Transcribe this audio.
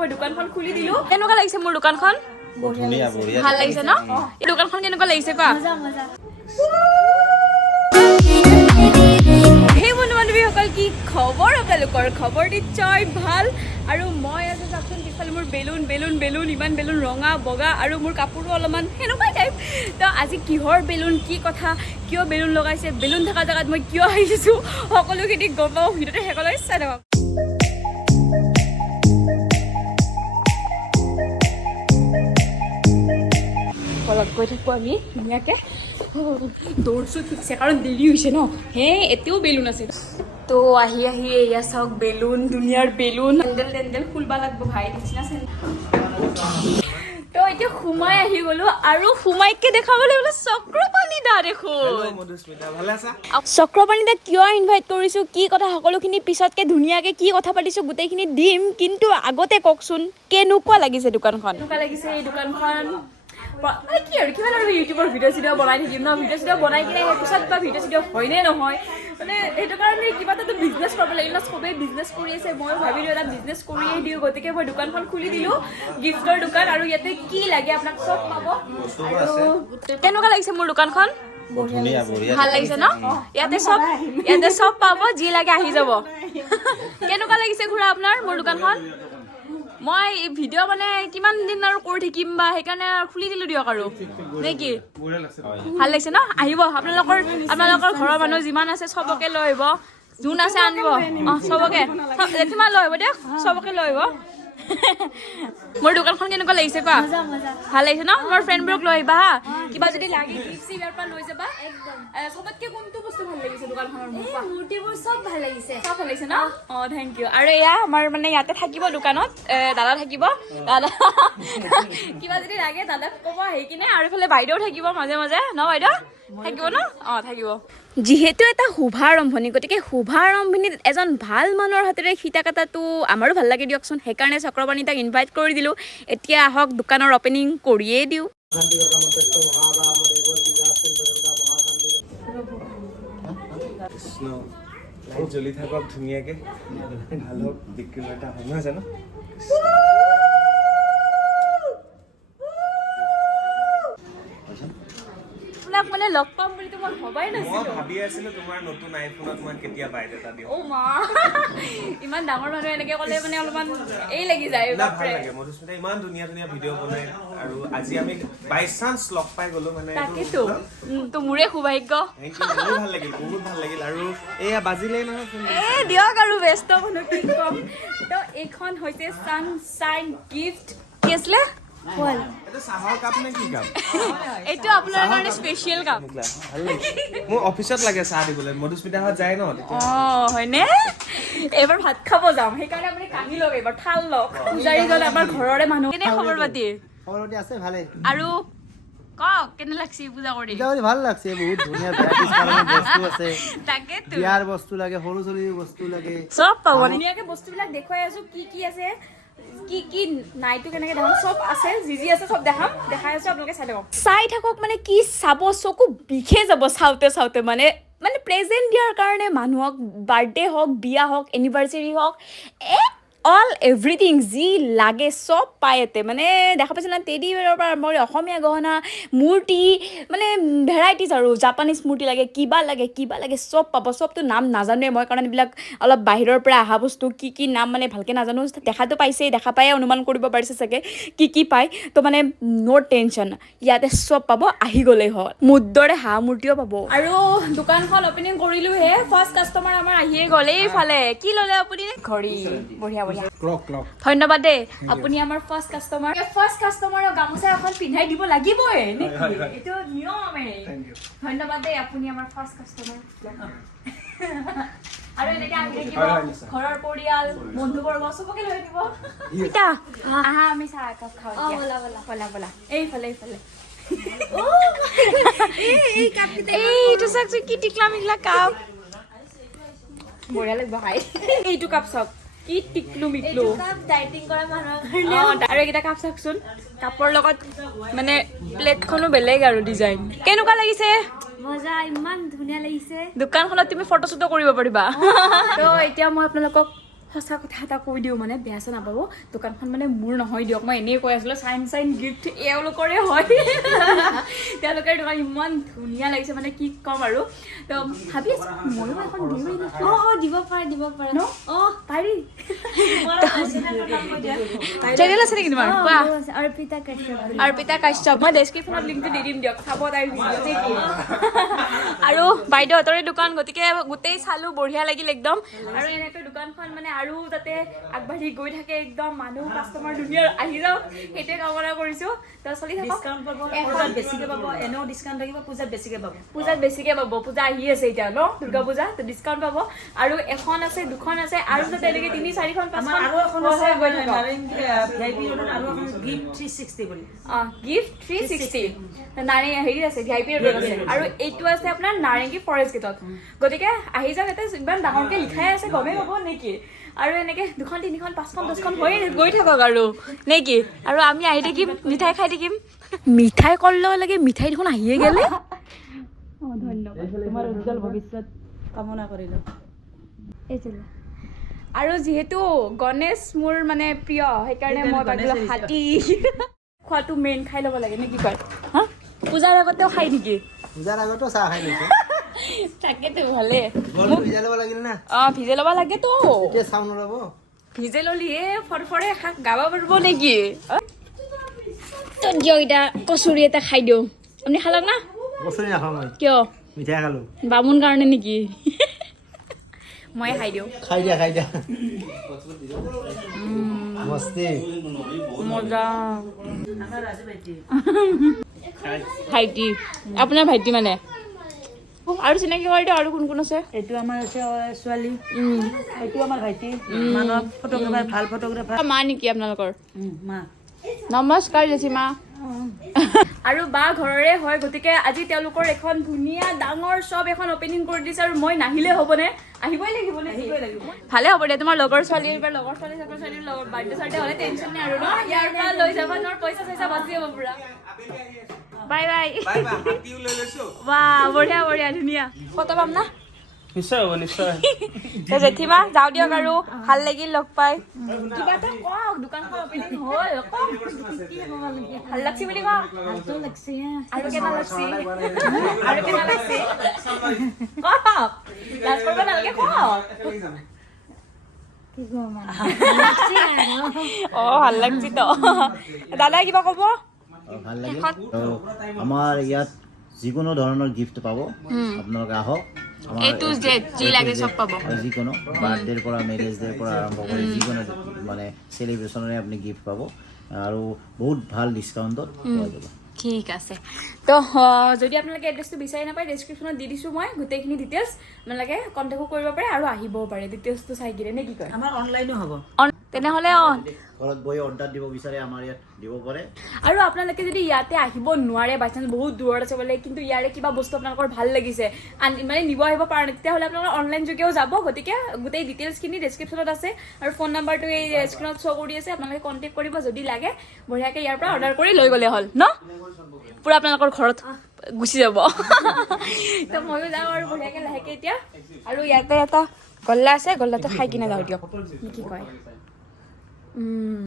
মই দোকানখন খুলি দিলো। কেনেকুৱা লাগিছে মোৰ দোকানখন? ধুনীয়া বঢ়িয়া ভাল লাগিছে ন? এই দোকানখন কেনেকুৱা লাগিছে কোৱা? হে বন্ধু-বান্ধৱীসকল, কি খবৰ আপোনালোকৰ? খবৰ নিশ্চয় ভাল। আৰু মই আজি চাওকচোন পিছফালে মোৰ বেলুন বেলুন বেলুন ইমান বেলুন ৰঙা বগা আৰু মোৰ কাপোৰো অলপমান সেনেকুৱাই টাইপ। তো আজি কিহৰ বেলুন, কি কথা, কিয় বেলুন লগাইছে, বেলুন থকা জেগাত মই কিয় আহিছোঁ, সকলোখিনি গম পাওঁ ভিডিঅ'তে শেষলৈ চাই থাকক। অলপ গৈ থাকোঁ আমি ধুনীয়াকৈ দৌৰছোঁ ঠিকছে, কাৰণ দেৰি হৈছে ন। এতিয়াও বেলুন আছে। তো আহি এয়া চাওক বেলুন, দুনিয়াৰ বেলুন। চেণ্ডেল খুলবা লাগব ভাই, নিচিনা চেণ্ডেল। তো এতিয়া সোমাই আহি গ'লো আৰু সোমাইকে দেখাবলৈ বোলে চক্ৰপাণী দা দেখোন। মধুস্মিতা ভালে আছা? চক্ৰপাণী দা কিয় ইনভাইট কৰিছোঁ, কি কথা, সকলোখিনি পিছতকে ধুনীয়াকৈ কি কথা পাতিছোঁ গোটেইখিনি দিম। কিন্তু আগতে কওকচোন কেনেকুৱা লাগিছে দোকানখন? কেনেকুৱা লাগিছে এই দোকানখন? মানে কি আৰু কিমান আৰু ইউটিউবৰ ভিডিঅ' বনাই থাকিম ন, ভিডিঅ' বনাই কিনে পিছত বা ভিডিঅ' হয়নে নহয়, মানে সেইটো কাৰণে কিবা এটাতো বিজনেছ কৰিব লাগিব ন। চবেই বিজনেছ কৰি আছে, ময়ো ভাবিলোঁ এটা বিজনেছ কৰিয়ে দিওঁ। গতিকে মই দোকানখন খুলি দিলোঁ, গিফ্টৰ দোকান। আৰু ইয়াতে কি লাগে আপোনাক চব পাব। আৰু কেনেকুৱা লাগিছে মোৰ দোকানখন? ধুনীয়া বঢ়িয়া ভাল লাগিছে ন? ইয়াতে চব পাব, যি লাগে আহি যাব। কেনেকুৱা লাগিছে খুৰা আপোনাৰ মোৰ দোকানখন? মই ভিডিঅ' মানে কিমান দিন আৰু কৰি থাকিম বা, সেইকাৰণে খুলি দিলোঁ দিয়ক আৰু নে কি? ভাল লাগিছে ন? আহিব আপোনালোকৰ ঘৰৰ মানুহ যিমান আছে চবকে লৈ আহিব, যোন আছে আনিব। চবকে কিমান লৈ আহিব দিয়ক, চবকে লৈ আহিব। মোৰ দোকানখন কেনেকুৱা লাগিছে কোৱা? ভাল লাগিছে ন? মোৰ ফ্ৰেণ্ডবোৰক লৈ আহিবা হা, কিবা যদি লাগে গিফ্ট ইয়াৰ পৰা লৈ যাবা। চবতকে কোনটো বস্তু ভাল লাগিছে দোকানখনৰ? মূৰ্তিবোৰ চব ভাল লাগিছে। চব ভাল লাগিছে ন? Thank U. আৰু এয়া আমাৰ মানে ইয়াতে থাকিব দোকানত দাদা থাকিব। দাদা কিবা যদি লাগে দাদাক ক'ব আহি কিনে। আৰু এইফালে বাইদেউ থাকিব মাজে মাজে ন? বাইদেউ থাকিব ন? থাকিব। যিহেতু এটা শুভাৰম্ভণি, গতিকে শুভাৰম্ভণিত এজন ভাল মানুহৰ হাতেৰে ফিতা কাটাটো আমাৰো ভাল লাগে দিয়কচোন। সেইকাৰণে চক্ৰপাণী তাক ইনভাইট কৰি দিলোঁ। এতিয়া আহক দোকানৰ অপেনিং কৰিয়েই দিওঁ। জ্বলি থাকক ধুনীয়াকে, ভাল হওক, বিক্ৰী এটা হয় নহয় জানো? মানে লগ পাম বুলি মই ভবাই নাছিলো। মই ভাবি আছিলো তোমাৰ নতুন আইফোনত মই কেতিয়া বাইক এটা দিওঁ। মা ইমান ডাঙৰ মানুহ এনেকে ক'লে মানে অলপমান এই লাগি যায়। ভাল লাগে মধুস্মিতা ইমান ধুনীয়া ধুনীয়া ভিডিঅ' বনাই। আৰু আজি আমি বাই চান্স লগ পাই গলো, মানে তাকেতো তো মোৰে সৌভাগ্য। ভাল লাগিল, বহুত ভাল লাগিল। আৰু এয়া বাজিলেই নহয় দিয়ক আৰু ব্যস্ত মানুহ কি কম। তো এইখন হৈছে ছানশ্বাইন গিফ্ট। কি আছিলে? চাহৰ কাপ নে কি কাপ? এইটো আপোনাৰ কাৰণে স্পেচিয়েল কাপ। মোৰ অফিচত লাগে চাহ দিবলৈ, মধুস্মিতাহঁত যায় ন। হয়নে? এইবাৰ ভাত খাব যাম, সেইকাৰণে আপুনি কাঢ়ি লওক, এইবাৰ থাল লওক। পূজাৰী গ'লে আমাৰ ঘৰৰে মানুহ। কেনে খবৰ পাতি? খবৰ পাতি আছে ভালে। আৰু কওক কেনে লাগছে পূজা কৰি? ভাল লাগছে, বহুত ধুনীয়া ভেৰাইটিজ কালাৰৰ বস্তু আছে। তাকেতো বিয়াৰ বস্তু লাগে, সৰু ছোৱালীৰ বস্তু লাগে, চব পাব। ধুনীয়াকে বস্তুবিলাক দেখুৱাই আছো, কি আছে কি নাইটো কেনেকে দেখাম, চব আছে, যি আছে চব দেখাই আছো। আপোনালোকে চাই থাকক। মানে কি চাব, চকু বিষে যাব চাওঁতে। মানে প্ৰেজেণ্ট দিয়াৰ কাৰণে মানুহক, বাৰ্থডে হওক, বিয়া হওক, এনিভাৰ্চাৰী হওক, অল এভৰিথিং যি লাগে চব পায় ইয়াতে। মানে দেখা পাইছে না, টেডি বেৰৰ পৰা আৰম্ভ কৰি অসমীয়া গহনা, মূৰ্তি, মানে ভেৰাইটিজ আৰু জাপানিজ মূৰ্তি লাগে, কিবা লাগে চব পাব। চবতো নাম নাজানোৱে মই, কাৰণ এইবিলাক অলপ বাহিৰৰ পৰা অহা বস্তু। কি নাম মানে ভালকৈ নাজানো। দেখাতো পাইছেই, দেখা পায়ে অনুমান কৰিব পাৰিছে চাগে কি পায়। তো মানে ন' টেনশ্যন, ইয়াতে চব পাব, আহি গ'লেই হ'ল। মুদ্দৰে হাঁহ মূৰ্তিও পাব। আৰু দোকানখন অপেনিং কৰিলোহে, ফাৰ্ষ্ট কাষ্টমাৰ আমাৰ আহিয়ে গ'ল। এইফালে কি ল'লে আপুনি? ঘড়ী। বঢ়িয়া। ধন্যবাদ দেই, আপুনি আমাৰ ফাৰ্ষ্ট কাষ্টমাৰক গামোচা এখন পিন্ধাই দিব লাগিবই নেকি? এইটো নিয়মে। ধন্যবাদ দেই, আপুনি আমাৰ ফাৰ্ষ্ট কাষ্টমাৰ। আৰু এনেকে আহি থাকিব, ঘৰৰ পৰিয়াল, বন্ধুবৰ্গ চবকে লৈ দিব। আহা আমি চাহ একাপ খাওঁ। বলা এইফালে। এইটো চাওকচোন কি টিকলা মিকলা কাপ, বঢ়িয়া লাগিব খাই। এইটো কাপ চাওক কি টিকলু মিকলু। আৰু এইকেইটা কাপ চাওকচোন, কাপৰ লগত মানে প্লেটখনো বেলেগ আৰু ডিজাইন। কেনেকুৱা লাগিছে? মজা, ইমান ধুনীয়া লাগিছে। দোকানখনত তুমি ফটো চটো কৰিব পাৰিবা। তো এতিয়া মই আপোনালোকক সঁচা কথা এটা কৈ দিওঁ মানে বেয়া চেয়া নাপাব দোকানখন মানে মোৰ নহয় দিয়ক মই এনেই কৈ আছিলোঁ চাইন গিফ্ট এওঁলোকৰে হয় তেওঁলোকৰ দোকান ইমান ধুনীয়া লাগিছে মানে কি ক'ম আৰু তো ভাবি আছোঁ ময়ো এখন দিওঁ দিব পাৰা ন পাৰি চেনেল আছে নেকি তোমাৰ কোৱা অৰ্পিতা কাশ্যপ মই ডেছক্ৰিপশ্যনত লিংকটো দি দিম দিয়ক চাব তাইৰ ভিডিঅ' আৰু বাইদেউহঁতৰে দোকান গতিকে গোটেই চালোঁ বঢ়িয়া লাগিল একদম আৰু এনেকৈ দোকানখন মানে আৰু যাতে আগবাঢ়ি গৈ থাকে একদম মানুহ কাষ্টমাৰ ধুনীয়া আহি যাওক সেইটোৱে কামনা কৰিছোঁ তো চলি থাকক পূজাত বেছিকে পাব এনেও ডিছকাউণ্ট থাকিব পূজাত বেছিকে পাব পূজা আহি আছে এতিয়া ন দুৰ্গা পূজা তো ডিছকাউণ্ট পাব আৰু এখন আছে দুখন আছে আৰু যাতে এনেকৈ 3-4খন 5খন আৰু এখন আছে ভিআইপি ৰোডত আৰু এখন গিফ্ট 360 বুলি গিফ্ট 360 নাৰেঙ্গী হেৰি আছে ভিআইপি ৰোডত আছে আৰু এইটো আছে আপোনাৰ নাৰেঙ্গী ফৰেষ্ট গেটত গতিকে আহি যাওক ইয়াতে ইমান ডাঙৰকৈ লিখাই আছে গমেই পাব নেকি আৰু এনেকৈ 2খন 3খন 5খন 10খন হৈ গৈ থাকক আৰু নেকি আৰু আমি আহি থাকিম মিঠাই খাই থাকিম মিঠাই কলেও লাগে মিঠাই দেখোন আহিয়ে গ'লে ধন্যবাদ তোমাৰ উজ্জ্বল ভৱিষ্যত কামনা কৰিলোঁ আৰু যিহেতু গণেশ মোৰ মানে প্ৰিয় সেইকাৰণে মই ভাবিলোঁ হাতী খোৱাটো মেইন খাই ল'ব লাগে নে কি কয় হা পূজাৰ আগতেও খাই নেকি পূজাৰ আগতো চাহ খাই লৈছে তাকেতো ভালে ভিজাই ল'ব লাগিল না ভিজে ল'ব লাগেতো এতিয়া চাউন নৰব ভিজে ল'লিহে ফৰফৰে শাক গাব পাৰিব নেকি তো দিয়ক এতিয়া কচুৰি এটা খাই দিওঁ আপুনি খালক না কচুৰি নাখাওঁ মই কিয় মিঠাই খালোঁ বামুণ কাৰণে নেকি মই খাই দিওঁ খাই দিয়া মস্তি মজা আমাৰ ৰাজু ভাইটি ভাইটি আপোনাৰ ভাইটি মানে আৰু চিনাকি কৰি দিওঁ আৰু কোন কোন আছে এইটো আমাৰ আছে ছোৱালী এইটো আমাৰ ভাইটি মানৱ ফটোগ্ৰাফাৰ ভাল ফটোগ্ৰাফাৰ মা নেকি আপোনালোকৰ মা নমস্কাৰ জেঠিমা আৰু বা ঘৰৰে হয় গতিকে আজি তেওঁলোকৰ এখন ধুনীয়া ডাঙৰ শ্বপ এখন অপেনিং কৰি দিছে আৰু মই নাহিলে হ'বনে আহিবই লাগিব ভালে হ'ব দে তোমাৰ লগৰ ছোৱালীৰ লগত বাৰ্থডে চাৰ্থডে হ'লে টেনশ্যন নাই আৰু ন ইয়াৰ পৰা লৈ যাবা তোমাৰ পইচা চইচা বাচি যাব পুৰা বাই বঢ়িয়া ধুনীয়া ফটো পাম না নিশ্চয় হ'ব নিশ্চয় জেঠিমা যাওঁ দিয়ক আৰু ভাল লাগিল লগ পাই কিবা এটা কওক দোকানখন অপেনিং হ'ল ভাল লাগছি বুলি কওক আৰু কেনে লাগছি কওক লাজ কৰিব নালাগে কওক ভাল লাগছি তো দাদাই কিবা ক'ব ভাল লাগিল আমাৰ ইয়াত যিকোনো ধৰণৰ গিফ্ট পাব আপোনালোকে আহক যিকোনো বাৰ্থডেৰ পৰা মেৰেজ ডেৰ পৰা আৰম্ভ কৰি যিকোনো মানে চেলিব্ৰেশ্যনৰে আপুনি গিফ্ট পাব আৰু বহুত ভাল ডিছকাউণ্টত পোৱা যাব ঠিক আছে তো যদি আপোনালোকে এড্ৰেছটো বিচাৰি নাপায় ডেছক্ৰিপশ্যনত দি দিছোঁ মই গোটেইখিনি ডিটেইলছ আপোনালোকে কণ্টেক্টো কৰিব পাৰে আৰু আহিবও পাৰে ডিটেইলছটো চাই কিনে নে কি কয় আমাৰ অনলাইনো হ'ব তেনেহ'লে ঘৰত বহি অৰ্ডাৰ দিব বিচাৰে আমাৰ ইয়াত দিব পাৰে আৰু আপোনালোকে যদি ইয়াতে আহিব নোৱাৰে বাই চান্স বহুত দূৰত আছে বোলে কিন্তু ইয়াৰে কিবা বস্তু আপোনালোকৰ ভাল লাগিছে মানে নিব আহিব পৰা নাই তেতিয়াহ'লে আপোনালোকৰ অনলাইন যোগেও যাব গতিকে গোটেই ডিটেইলছখিনি ডেছক্ৰিপশ্যনত আছে আৰু ফোন নাম্বাৰটো এই স্ক্ৰীণত শ্ব' কৰি আছে আপোনালোকে কণ্টেক্ট কৰিব যদি লাগে বঢ়িয়াকৈ ইয়াৰ পৰা অৰ্ডাৰ কৰি লৈ গ'লে হ'ল ন পুৰা আপোনালোকৰ ঘৰত গুচি যাব তো ময়ো যাওঁ আৰু বঢ়িয়াকৈ লাহেকৈ এতিয়া আৰু ইয়াতে এটা গল্লা আছে গল্লাটো খাই কিনে যাওঁ দিয়ক কি কয়